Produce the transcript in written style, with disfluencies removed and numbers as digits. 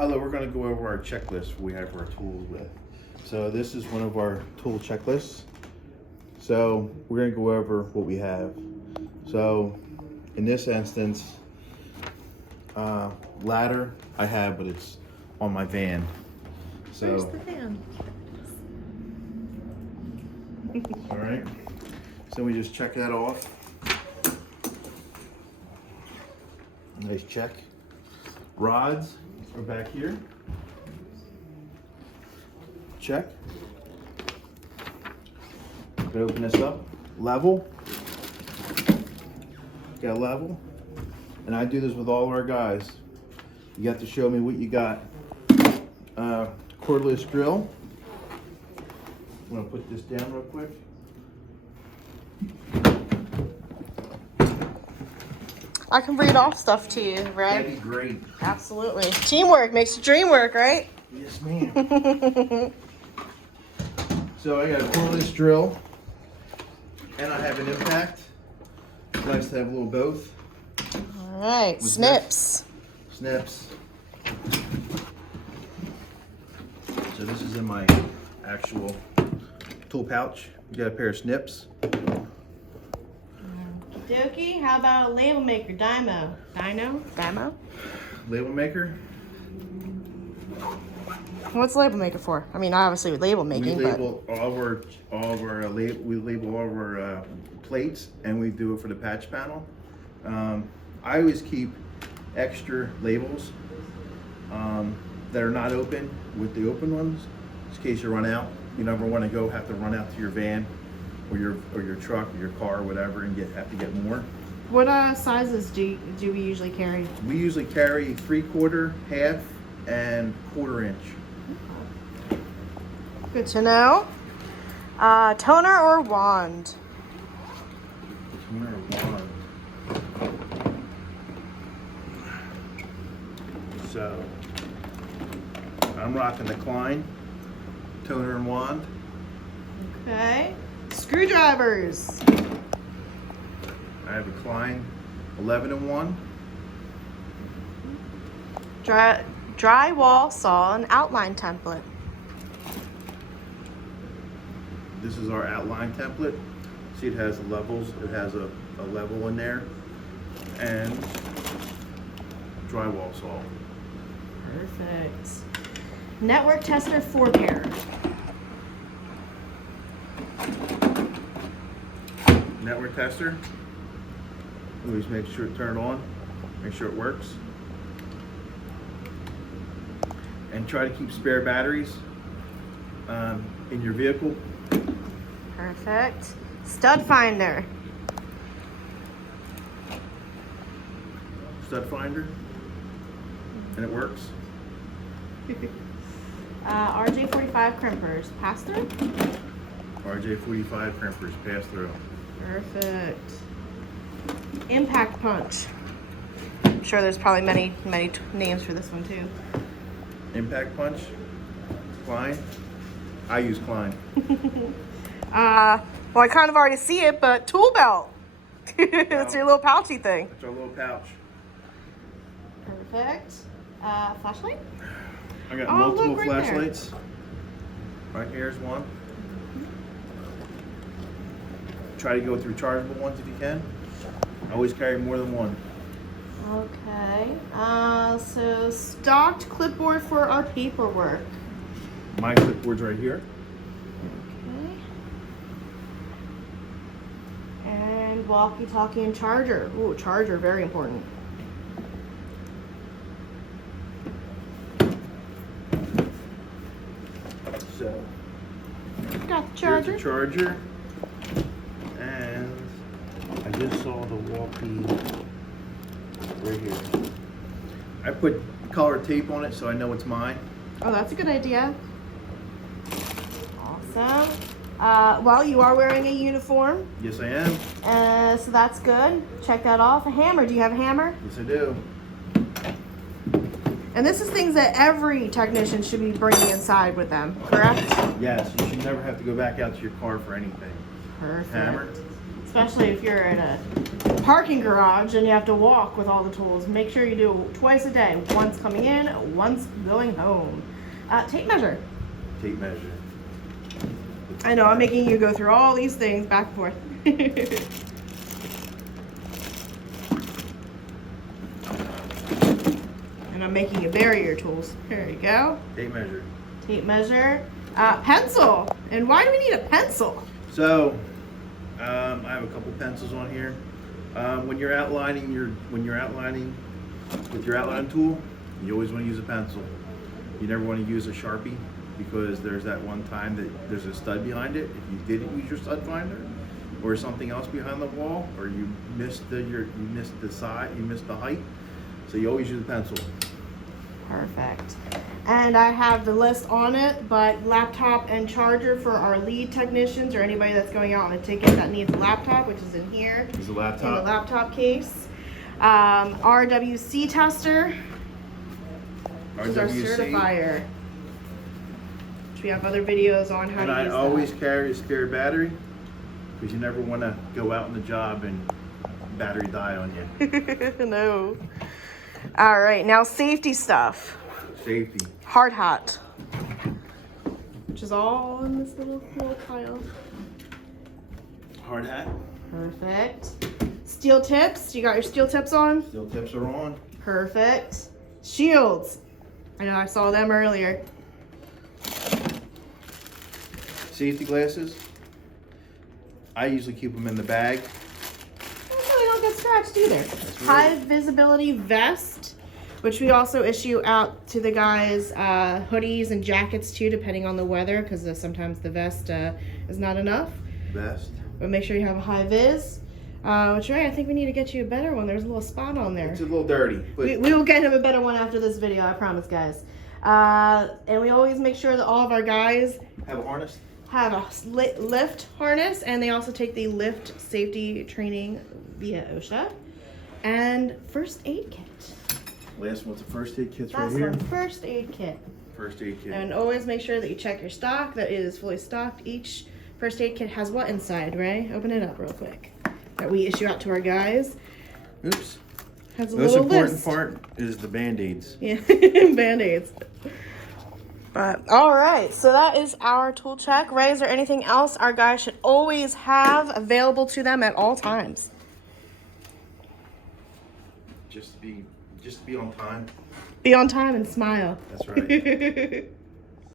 Although we're going to go over our checklist we have our tools with. So this is one of our tool checklists. So we're going to go over what we have. So in this instance, ladder I have, but it's on my van. So where's the van? all right. So we just check that off. Nice check. Rods are back here. Check. Gonna open this up. Level. Got level. And I do this with all of our guys. You got to show me what you got. Cordless drill. I'm gonna put this down real quick. I can read off stuff to you, right? That'd be great. Absolutely. Teamwork makes the dream work, right? Yes, ma'am. So I got a cordless drill, and I have an impact. It's nice to have a little both. All right, With snips. Snips. So this is in my actual tool pouch. You got a pair of snips. Dokie, how about a label maker, Dymo? Dymo? Label maker. What's a label maker for? I mean, obviously with label making, We label all of our we label all of our plates, and we do it for the patch panel. I always keep extra labels that are not open with the open ones, just in case you run out. You never want to have to run out to your van or your truck or your car or whatever and have to get more. What sizes do we usually carry? We usually carry 3/4, half, and 1/4 inch. Good to know. Toner or wand? Toner or wand. So I'm rocking the Klein toner and wand. Okay. Screwdrivers. I have a Klein 11-in-1. Drywall saw and outline template. This is our outline template. See, it has the levels. It has a level in there, and drywall saw. Perfect. Network tester 4-pair. Network tester. Always make sure to turn it on. Make sure it works. And try to keep spare batteries in your vehicle. Perfect. Stud finder. Stud finder. And it works. RJ45 crimpers. Pass through? RJ45 crimpers, pass through. Perfect. Impact punch. I'm sure there's probably many names for this one too. Impact punch. Klein. I use Klein. Well, I kind of already see it, but tool belt. It's your little pouchy thing. It's our little pouch. Perfect. Flashlight? I got Oh, multiple look, right there. flashlights. Right here's one. Try to go with rechargeable ones if you can. I always carry more than one. Okay. So stocked clipboard for our paperwork. My clipboard's right here. Okay. And walkie, talkie, and charger. Ooh, charger, very important. So Got the charger. here's the charger. And I just saw the walkie right here. I put colored tape on it so I know it's mine. Oh, that's a good idea. Awesome. Well, you are wearing a uniform, Yes, I am. so that's good. Check that off. A hammer. Do you have a hammer? Yes, I do. And this is things that every technician should be bringing inside with them, correct? Yes, you should never have to go back out to your car for anything. Perfect. Hammer. Especially if you're in a parking garage and you have to walk with all the tools. Make sure you do twice a day. Once coming in, once going home. Tape measure. Tape measure. I know, I'm making you go through all these things back and forth. And I'm making you bury your tools. Here you go. Tape measure. Tape measure. Pencil. And why do we need a pencil? So, I have a couple pencils on here. When you're outlining with your outline tool, you always want to use a pencil. You never want to use a Sharpie, because there's that one time that there's a stud behind it. If you didn't use your stud finder or something else behind the wall, or you missed the side, you missed the height. So you always use a pencil. Perfect. And I have the list on it, but laptop and charger for our lead technicians or anybody that's going out on a ticket that needs a laptop, which is in here. Use a laptop. In the laptop case. RWC tester. Which is our certifier. Which we have other videos on how to use that. And I always carry a spare battery, because you never want to go out on the job and battery die on you. No. All right, now safety stuff. Safety. Hard hat. Which is all in this little pile. Hard hat. Perfect. Steel tips. You got your steel tips on? Steel tips are on. Perfect. Shields. I know I saw them earlier. Safety glasses. I usually keep them in the bag. So they don't get scratched either. That's right. High visibility vest, which we also issue out to the guys, hoodies and jackets too, depending on the weather, because sometimes the vest is not enough. Vest. But make sure you have a high vis. Which, Ray, I think we need to get you a better one. There's a little spot on there. It's a little dirty. But We will get him a better one after this video, I promise, guys. And we always make sure that all of our guys have a harness. have a lift harness, and they also take the lift safety training via OSHA. And first aid kit. Last one's a first aid kit right Last here. one, first aid kit. First aid kit. And always make sure that you check your stock, that it is fully stocked. Each first aid kit has what inside, Ray? Open it up real quick. That we issue out to our guys. Oops. Has a Most little important list. part is the Band-Aids. Yeah, Band-Aids. But all right, so that is our tool check. Ray, is there anything else our guys should always have available to them at all times? Just be on time. Be on time and smile. That's right.